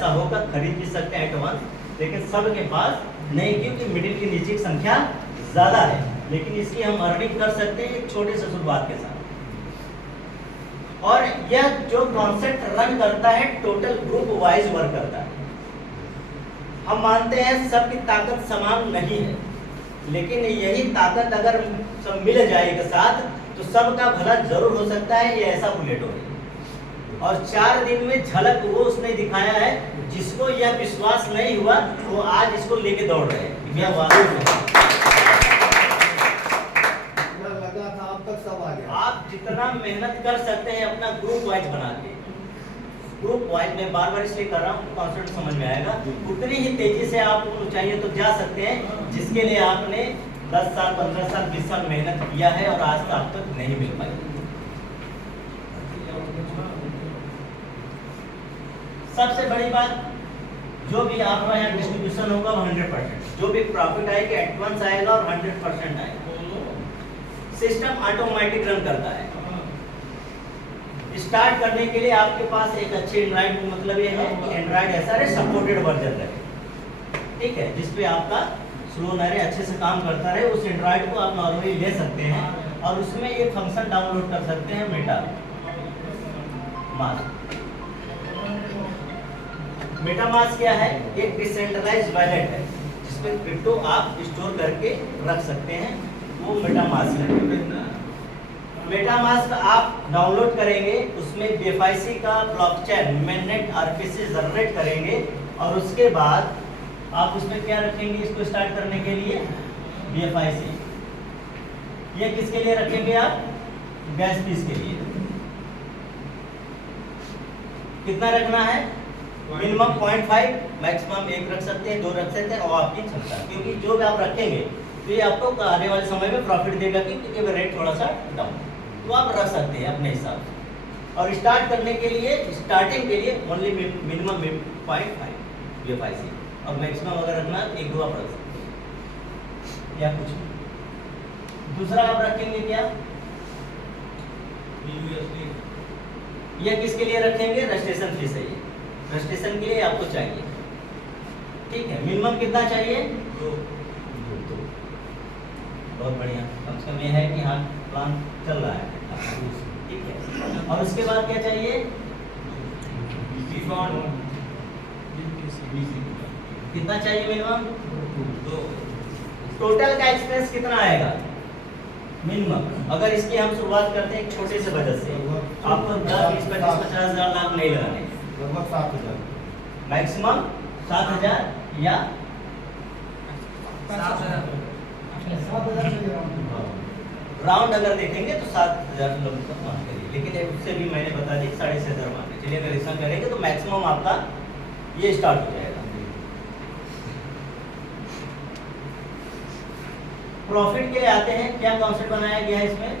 ऐसा होकर खरीद भी सकते हैं एडवांस, लेकिन सबके पास नहीं, क्योंकि मिडिल की नीचे की संख्या ज़्यादा है। लेकिन इसकी हम अर्निंग कर सकते हैं एक छोटे से शुरुआत के साथ। और यह जो कॉन्सेप्ट रन करता है टोटल ग्रुप वाइज वर्क करता है। हम मानते हैं सबकी ताकत समान नहीं है, लेकिन यही ताकत अगर सब मिल जाए एक साथ तो सबका भला जरूर हो सकता है। ये ऐसा बुलेट हो और 4 दिन में झलक वो उसने दिखाया है। जिसको यह विश्वास नहीं हुआ वो आज इसको लेके दौड़ रहे हैं। यह वास्तव लगा था अब तक सब आ गया। आप जितना मेहनत कर सकते हैं अपना ग्रुप वाइज बना के, ग्रुप वाइज में बार बार इसलिए कर रहा हूँ कॉन्सेप्ट समझ में आएगा। उतनी ही तेजी से आप ऊंचाइयों तो जा सकते हैं जिसके लिए आपने 10 साल 15 साल 20 साल मेहनत किया है और आज तक नहीं मिल पाई। सबसे बड़ी बात, जो भी आपका यहाँ डिस्ट्रीब्यूशन होगा वो 100%, जो भी प्रॉफिट आएगा एडवांस आएगा और 100% आएगा। सिस्टम ऑटोमेटिक रन करता है। स्टार्ट करने के लिए आपके पास एक अच्छे एंड्रॉइड, मतलब ये है कि एंड्रॉइड SRA सपोर्टेड वर्जन रहे, ठीक है, जिसपे आपका स्लो ना रहे, अच्छे से काम करता रहे। उस एंड्रॉइड को आप नॉर्मली ले सकते हैं और उसमें एक फंक्शन डाउनलोड कर सकते हैं, मेटा मास्क। मेटामास्क क्या है? एक डिसेंट्रलाइज्ड वॉलेट है जिसमें क्रिप्टो आप स्टोर करके रख सकते हैं, वो मेटामास्क है। मेटामास्क आप डाउनलोड करेंगे, उसमें BFIC का ब्लॉकचेन मेननेट RPC जनरेट करेंगे और उसके बाद आप उसमें क्या रखेंगे? इसको स्टार्ट करने के लिए BFIC। ये किसके लिए रखेंगे आप? गैस फीस के लिए। कितना रखना है? मिनिमम 0.5, मैक्सिमम 1 रख सकते हैं, 2 रख सकते हैं, और आपकी क्षमता, क्योंकि जो भी आप रखेंगे तो ये आपको आने वाले समय में प्रॉफिट देगा, क्योंकि रेट थोड़ा सा डाउन, तो आप रख सकते हैं अपने हिसाब से। और स्टार्ट करने के लिए, स्टार्टिंग के लिए ओनली मिनिमम 0.5 BFIC, और मैक्सिमम अगर रखना 1-2 आप रख सकते हैं या कुछ भी। दूसरा आप रखेंगे क्या? यह किसके लिए रखेंगे? रजिस्ट्रेशन फीस है, ये रजिस्ट्रेशन के लिए आपको चाहिए, ठीक है। मिनिमम कितना चाहिए? 2। बहुत बढ़िया, कम से कम ये है कि हाँ प्लान चल रहा है, ठीक है। और उसके बाद क्या चाहिए? कितना चाहिए मिनिमम? 2। टोटल का एक्सपेंस कितना आएगा मिनिमम? अगर इसकी हम शुरुआत करते हैं एक छोटे से बजट से, आपको 10, 20, 25, 50 हज़ार लाख नहीं लगाने, लगभग 7,000, मैक्सिमम 7,000 या 7,000 राउंड अगर देखेंगे तो 7,000 लोगों का मान करिए, लेकिन उससे भी मैंने बता दी 6,500 मान के चलिए। अगर ऐसा करेंगे तो मैक्सिमम आपका ये स्टार्ट हो जाएगा। प्रॉफिट के लिए आते हैं, क्या कॉन्सेप्ट बनाया गया है इसमें?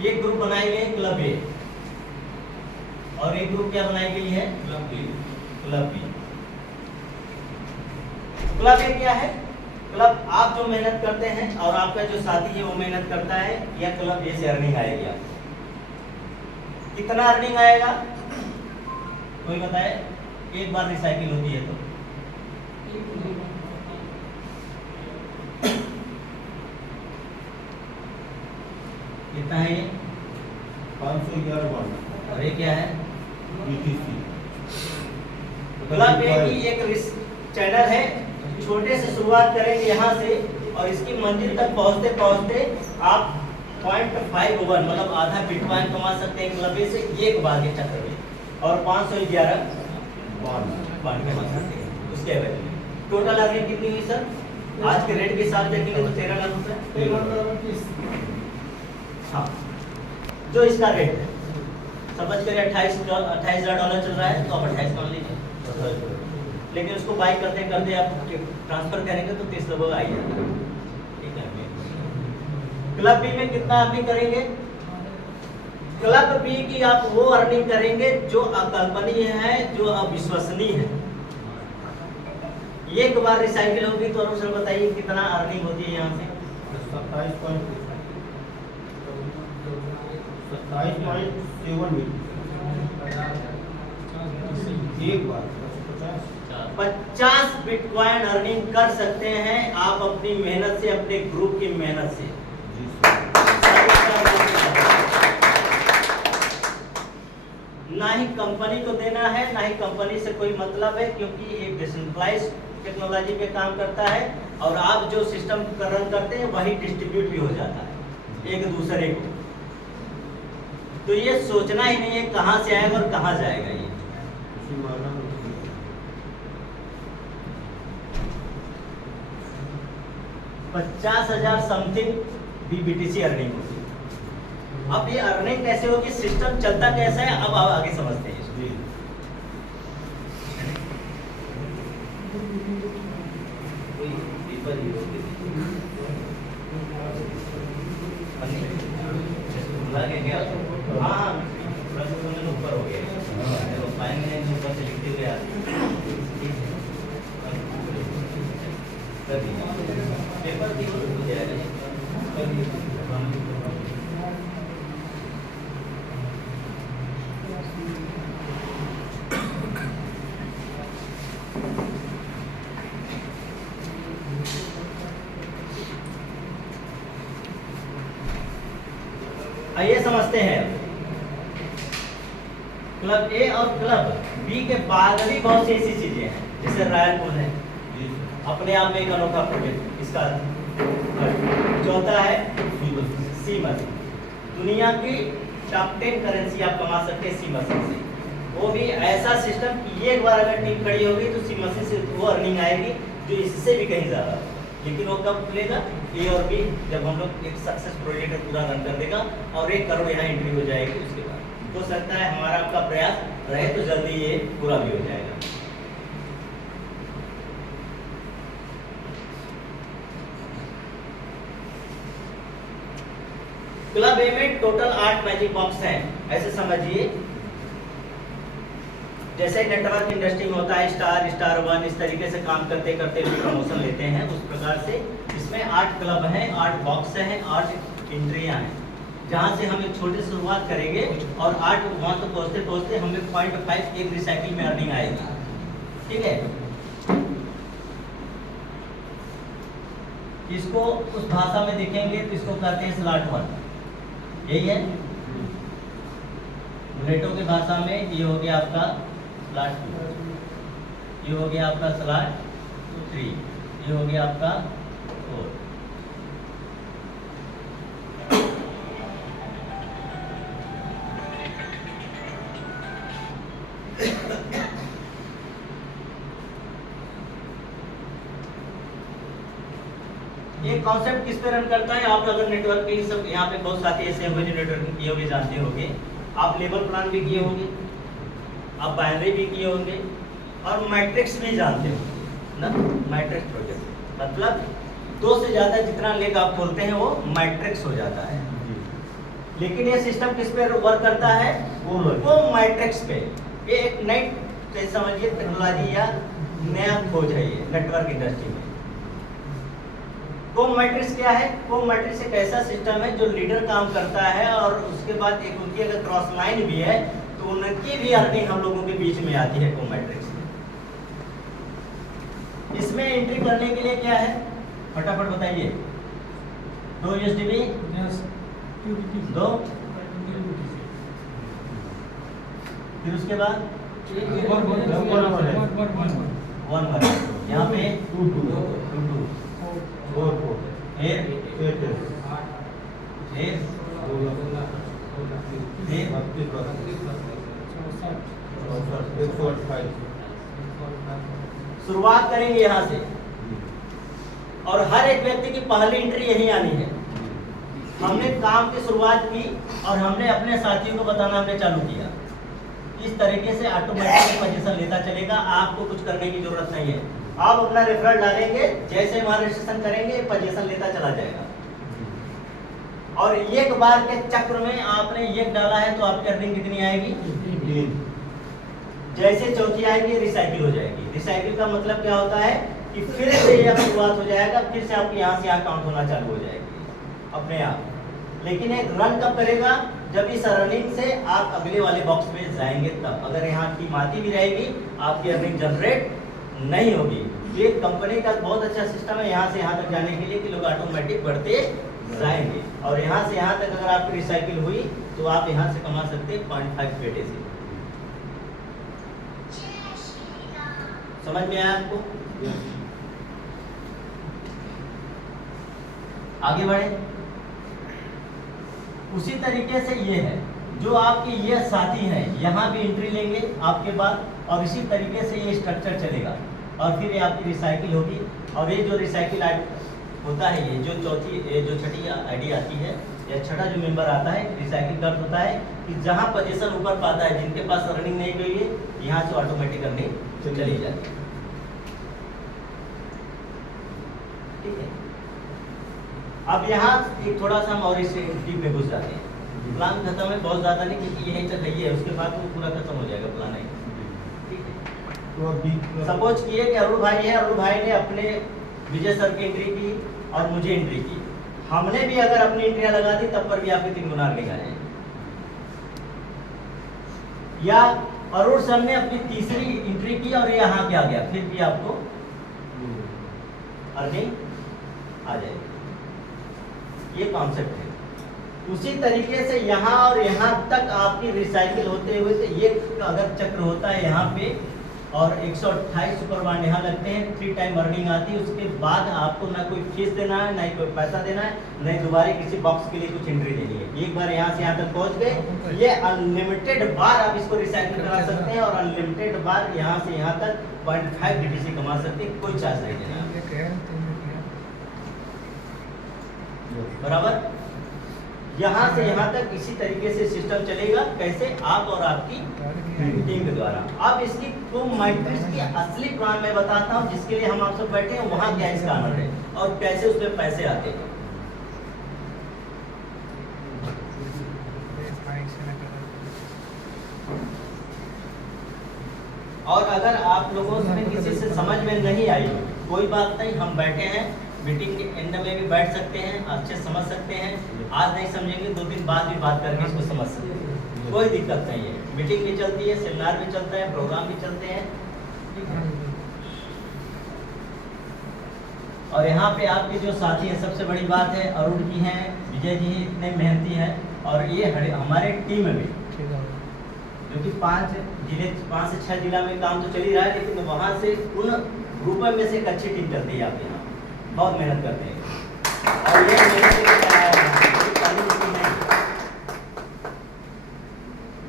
ये ग्रुप बनाए गए क्लब ए, और एक ग्रुप क्या बनाई गई है? Club B. क्लब ए क्या है? क्लब आप जो मेहनत करते हैं और आपका जो साथी है वो मेहनत करता है, या क्लब ए से अर्निंग आएगी आपको। कितना अर्निंग आएगा कोई बताए? एक बार रिसाइकिल होती है तो कितना है ये? 511। और ये क्या है? BTC। क्लब ए की एक चैनल है, छोटे से शुरुआत करेंगे यहाँ से, और इसकी मंजिल तक पहुँचते पहुँचते आप 0.51 मतलब आधा बिटकॉइन कमा सकते हैं क्लब ए से एक बार के चक्कर में, और 511 बॉन्ड कमा सकते हैं उसके वजह में। टोटल अर्निंग कितनी हुई सर? आज के रेट के साथ देखेंगे तो 13 लाख रुपए। हाँ, जो इसका रेट है समझ कर $28,000 चल रहा है, तो आप 28 मान लीजिए, लेकिन उसको बाई करते करते आप ट्रांसफर करेंगे तो 30 लोगों आई जाएगा, ठीक है। क्लब बी में कितना अर्निंग करेंगे? क्लब बी की आप वो अर्निंग करेंगे जो अकल्पनीय है, जो अविश्वसनीय है। एक बार रिसाइकिल होगी तो अरुण सर बताइए कितना अर्निंग होती है यहाँ से? 27.7 मिनट। एक बार 50 50 बिटकॉइन अर्निंग कर सकते हैं आप अपनी मेहनत से, अपने ग्रुप की मेहनत से। जी सर। ना ही कंपनी को देना है, ना ही कंपनी से कोई मतलब है, क्योंकि एक डिसेंट्रलाइज टेक्नोलॉजी पे काम करता है और आप जो सिस्टम रन करते हैं वही डिस्ट्रीब्यूट भी हो जाता है एक दूसरे को। तो ये सोचना ही नहीं है कहाँ से आएगा और कहाँ जाएगा। ये इसी माना में 50,000 समथिंग BBTC अर्निंग होगी। अब ये अर्निंग कैसे होगी, सिस्टम चलता कैसा है, अब आप आगे समझते हैं इसको। जी हाँ, ऊपर हो गया ऊपर से लिखते हुए पेपर भी हो जाएगा। आइए समझते हैं। क्लब ए और क्लब बी के बाद भी बहुत सी ऐसी चीजें हैं, जैसे रॉयल पूल है, जी सर। अपने आप में एक अनोखा प्रोजेक्ट। इसका चौथा है सी मशीन, दुनिया की टॉप 10 करेंसी आप कमा सकते हैं सी मशीन से। वो भी ऐसा सिस्टम कि एक बार अगर टीम खड़ी होगी तो सी मशीन से वो अर्निंग आएगी जो इससे भी कहीं ज़्यादा। लेकिन वो कब खुलेगा, ए और बी जब हम लोग एक सक्सेस प्रोजेक्ट पूरा रन कर देगा और 1 करोड़ यहाँ एंट्री हो जाएगी। उसके बाद हो सकता है हमारा आपका प्रयास रहे तो जल्दी ये पूरा भी हो जाएगा। क्लब ए में टोटल 8 मैजिक बॉक्स हैं। ऐसे समझिए जैसे नेटवर्क इंडस्ट्री में होता है स्टार, स्टार 1, इस तरीके से काम करते करते प्रमोशन लेते हैं, उस प्रकार से इसमें 8 क्लब हैं, 8 बॉक्स हैं, 8 एंट्रियां हैं, जहां से हम एक छोटे से शुरुआत करेंगे और 8 वहां तक पहुंचते पहुंचते हमें 0.5 एक रिसाइकिल में अर्निंग आएगी। ठीक है, इसको उस भाषा में देखेंगे तो इसको कहते हैं स्लॉट 1, यही है। बुलेटो की भाषा में ये हो गया आपका स्लॉट 2, ये हो गया आपका स्लॉट 3, ये हो गया आपका 4। ये कॉन्सेप्ट किस पे रन करता है, आप अगर नेटवर्किंग सब यहाँ पे बहुत साथी ऐसे होंगे जो नेटवर्किंग किए होंगे, जानते होंगे। आप लेवल प्लान भी किए होंगे, आप बाइनरी भी किए होंगे और मैट्रिक्स भी जानते हो ना। मैट्रिक्स प्रोजेक्ट मतलब 2 से ज़्यादा जितना लेग आप खोलते हैं वो मैट्रिक्स हो जाता है। लेकिन ये सिस्टम किस पे वर्क करता है, वो मैट्रिक्स पे। ये एक नई समझिए टेक्नोलॉजी या नया खोज है ये नेटवर्क इंडस्ट्री में। कोम मैट्रिक्स क्या है, कोम मैट्रिक्स एक ऐसा सिस्टम है जो लीडर काम करता है और उसके बाद एक उनकी अगर क्रॉस लाइन भी है तो उनकी भी अर्निंग हम लोगों के बीच में आती है कोम मैट्रिक्स में। इसमें एंट्री करने के लिए क्या है, फटाफट बताइए। 2 USDB 2, फिर उसके बाद 1 यहाँ पे 2 4 शुरुआत करेंगे यहाँ से और हर एक व्यक्ति की पहली एंट्री यही आनी है। हमने काम की शुरुआत की और हमने अपने साथियों को बताना हमने चालू किया। इस तरीके से ऑटोमेटिक पोजीशन लेता चलेगा, आपको कुछ करने की जरूरत नहीं है। आप अपना रेफरल डालेंगे, जैसे वहां रजिस्ट्रेशन करेंगे पोजीशन लेता चला जाएगा। और एक बार के चक्र में आपने एक डाला है तो आपकी अर्निंग कितनी आएगी, 3। जैसे चौथी आएगी रिसाइकिल हो जाएगी। रिसाइकिल का मतलब क्या होता है कि फिर से यह शुरुआत हो जाएगा, फिर से आपकी यहाँ से यहाँ काउंट होना चालू हो जाएगी अपने आप। लेकिन एक रन कब करेगा, जब इस अर्निंग से आप अगले वाले बॉक्स में जाएंगे तब। अगर यहाँ टीम आती भी रहेगी आपकी अर्निंग जनरेट नहीं होगी। ये कंपनी का बहुत अच्छा सिस्टम है यहाँ से यहाँ तक जाने के लिए कि लोग ऑटोमेटिक बढ़ते जाएंगे। और यहाँ से यहाँ तक अगर आपकी रिसाइकिल हुई तो आप यहाँ से कमा सकते हैं 0.5 पेटे से। समझ में आया आपको? आगे बढ़े। उसी तरीके से ये है जो आपके ये साथी हैं, यहाँ भी एंट्री लेंगे आपके बाद, और इसी तरीके से ये स्ट्रक्चर चलेगा और फिर ये आपकी रिसाइकिल होगी। और ये जो रिसाइकिल होता है, ये जो छठी आईडी आती है या छठा जो मेंबर आता है, रिसाइकिल का अर्थ होता है कि जहाँ पोजीशन ऊपर पाता है, जिनके पास अर्निंग नहीं गई है, यहाँ से ऑटोमेटिक अर्निंग चली जाती है। ठीक है, अब यहाँ एक थोड़ा सा हम और इस डीप में घुस जाते हैं। प्लान खत्म है, बहुत ज़्यादा नहीं, क्योंकि यही तक है, उसके बाद वो पूरा खत्म हो जाएगा प्लान है। ठीक है, तो अभी सपोज किए कि अरुण भाई है, अरुण भाई ने अपने विजय सर की एंट्री की और मुझे एंट्री की। हमने भी अगर अपनी एंट्रियां लगा दी तब पर भी आपके 3 गुना अर्निंग आए। या अरुण सर ने अपनी तीसरी एंट्री की और यहाँ क्या गया, फिर भी आपको अर्निंग आ जाएगी। ये कॉन्सेप्ट है। उसी तरीके से यहाँ और यहाँ तक आपकी रिसाइकिल होते हुए, तो ये अगर चक्र होता है यहाँ पे और 128 सुपर बॉन्ड यहाँ लगते हैं, 3 टाइम अर्निंग आती है। उसके बाद आपको ना कोई फीस देना है, ना ही कोई पैसा देना है, नहीं दोबारा किसी बॉक्स के लिए कुछ एंट्री देनी है। एक बार यहाँ से यहाँ तक पहुँच गए, ये अनलिमिटेड बार आप इसको रिसाइकिल करा सकते हैं और अनलिमिटेड बार यहाँ से यहाँ तक 0.5 DTC कमा सकते हैं, कोई चार्ज नहीं देना। बराबर, यहाँ से यहाँ तक इसी तरीके से सिस्टम चलेगा। कैसे? आप और आपकी टीम के द्वारा। अब इसकी मैट्रिक्स की असली प्लान मैं बताता हूँ, जिसके लिए हम आप सब बैठे हैं, वहाँ क्या इसका आनंद है और कैसे उसमें पैसे आते हैं। और अगर आप लोगों से किसी से समझ में नहीं आई, कोई बात नहीं, हम बैठे हैं, मीटिंग के एंड में भी बैठ सकते हैं, अच्छे समझ सकते हैं। आज नहीं समझेंगे, 2 दिन बाद भी बात करके इसको समझ सकते हैं, कोई दिक्कत नहीं है। मीटिंग भी चलती है, सेमिनार भी चलता है, प्रोग्राम भी चलते हैं। और यहाँ पे आपके जो साथी हैं, सबसे बड़ी बात है अरुण जी हैं, विजय जी हैं, इतने मेहनती हैं। और ये हमारे टीम में जो कि 5 से 6 जिला में काम तो चल ही रहा है, लेकिन वहाँ से उन ग्रुपों में से एक अच्छी टीम चलती है। आपके यहाँ बहुत मेहनत करते हैं और ये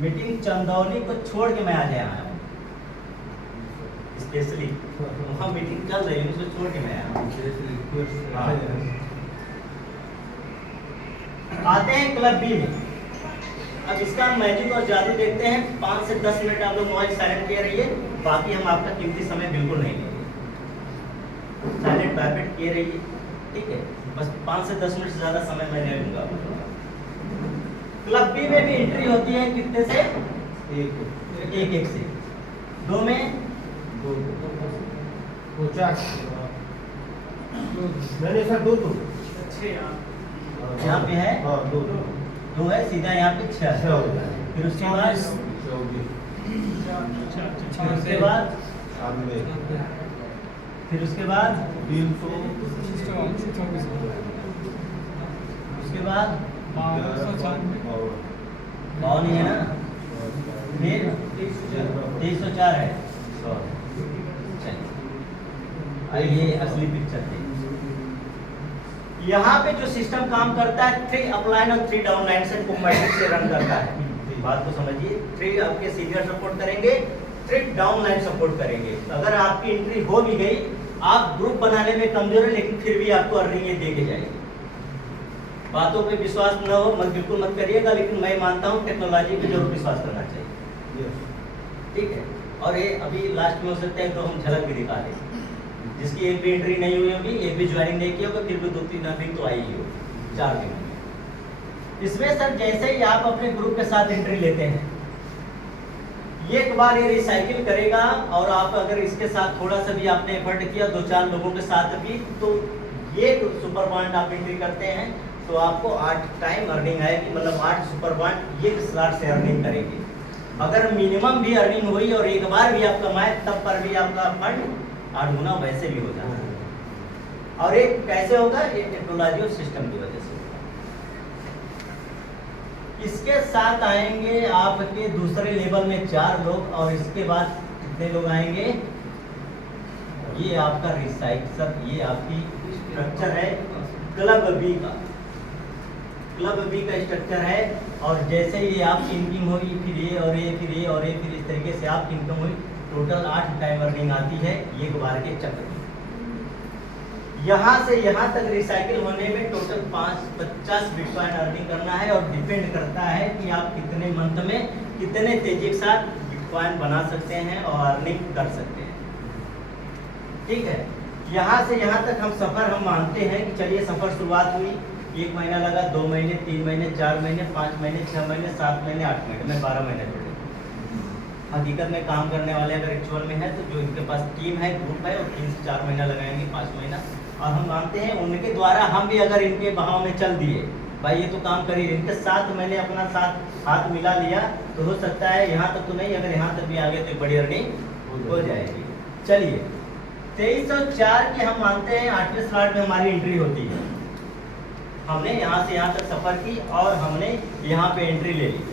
मीटिंग चंदौली को छोड़ के मैं आज आया हूँ स्पेशली, वहाँ मीटिंग चल रही है, उसको छोड़ के मैं आया हूँ। आते हैं क्लब बी में। अब इसका मैजिक और जादू देखते हैं। 5 से 10 मिनट आप लोग मोबाइल साइलेंट किए रहिए, बाकी हम आपका कीमती समय बिल्कुल नहीं लेंगे। साइलेंट बैपेट किए रहिए, ठीक है? बस 5 से 10 मिनट से ज़्यादा समय मैं नहीं लूँगा। क्लब बी में भी एंट्री होती है कितने से? एक से 2 में 2 4 मैंने सर 2 यहाँ पे है 2 है, सीधा यहाँ पे 6 होता है। फिर उसके बाद उसके बाद फिर उसके बाद 300 उसके बाद 52 है ना, फिर 304 है। आइए असली पिक्चर देखिए। यहाँ पे जो सिस्टम काम करता है 3 अपलाइन और 3 डाउनलाइन से मैट्रिक्स से रन करता है। बात को समझिए, 3 आपके सीनियर सपोर्ट करेंगे, 3 डाउनलाइन सपोर्ट करेंगे। अगर आपकी एंट्री हो भी गई, आप ग्रुप बनाने में कमजोर है, लेकिन फिर भी आपको अर्निंग ये दे के जाएगी। बातों पे विश्वास न हो मत, बिल्कुल मत करिएगा, लेकिन मैं मानता हूँ टेक्नोलॉजी पे जरूर विश्वास करना चाहिए। ठीक है, और ये अभी लास्ट में हो सकता है तो हम झलक भी दिखा दें। जिसकी एक भी एंट्री नहीं हुई होगी, एक भी ज्वाइनिंग नहीं की होगा, फिर भी 2-3 अर्निंग तो आई ही हो 4 दिन में। इसमें सर जैसे ही आप अपने ग्रुप के साथ एंट्री लेते हैं, एक बार ये रिसाइकिल करेगा, और आप अगर इसके साथ थोड़ा सा भी आपने एफर्ट किया 2-4 लोगों के साथ भी, तो ये सुपर पॉइंट आप एंट्री करते हैं तो आपको 8 टाइम अर्निंग आएगी, मतलब 8 सुपर बॉन्ड एक स्लॉट से अर्निंग करेंगे। अगर मिनिमम भी अर्निंग हुई और एक बार भी आप कमाए तब पर भी आपका फंड 8 गुना वैसे भी हो जाता है। और एक कैसे होगा, एक टेक्नोलॉजी और सिस्टम की वजह से होगा। इसके साथ आएंगे आपके दूसरे लेवल में 4 लोग, और इसके बाद कितने लोग आएंगे, ये आपका रिसाइकल, ये आपकी स्ट्रक्चर है क्लब बी का। क्लब बी का स्ट्रक्चर है, और जैसे ही आपकी इनकम होगी फिर ये और ये फिर ये और ये फिर इस तरीके से आपकी इनकम हुई, टोटल 8 टाइम अर्निंग आती है एक बार के चक्र में। यहाँ से यहाँ तक रिसाइकिल होने में टोटल 50 बिटकॉइन अर्निंग करना है, और डिपेंड करता है कि आप कितने मंथ में कितने तेजी के साथ बिटकॉइन बना सकते हैं और अर्निंग कर सकते हैं। ठीक है, यहाँ से यहाँ तक हम सफ़र हम मानते हैं कि चलिए सफ़र शुरुआत हुई, 1 महीना लगा, 2 महीने, 3 महीने, 4 महीने, 5 महीने, 6 महीने, 7 महीने, 8 महीने में 12 महीने जुड़े। हकीकत में काम करने वाले अगर एक्चुअल में है तो जो इनके पास टीम है, ग्रुप है, वो 3 से 4 महीना लगाएंगे, 5 महीना। और हम मानते हैं उनके द्वारा हम भी अगर इनके बहाव में चल दिए, भाई ये तो काम करिए, इनके साथ मैंने अपना साथ हाथ मिला लिया, तो हो सकता है यहाँ तक तो नहीं, अगर यहाँ तक भी आ गए तो बड़ी अर्निंग हो जाएगी। चलिए 2304 की हम मानते हैं 8वें स्लॉट में हमारी एंट्री होती है। हमने यहाँ से यहाँ तक सफ़र की और हमने यहाँ पे एंट्री ले ली।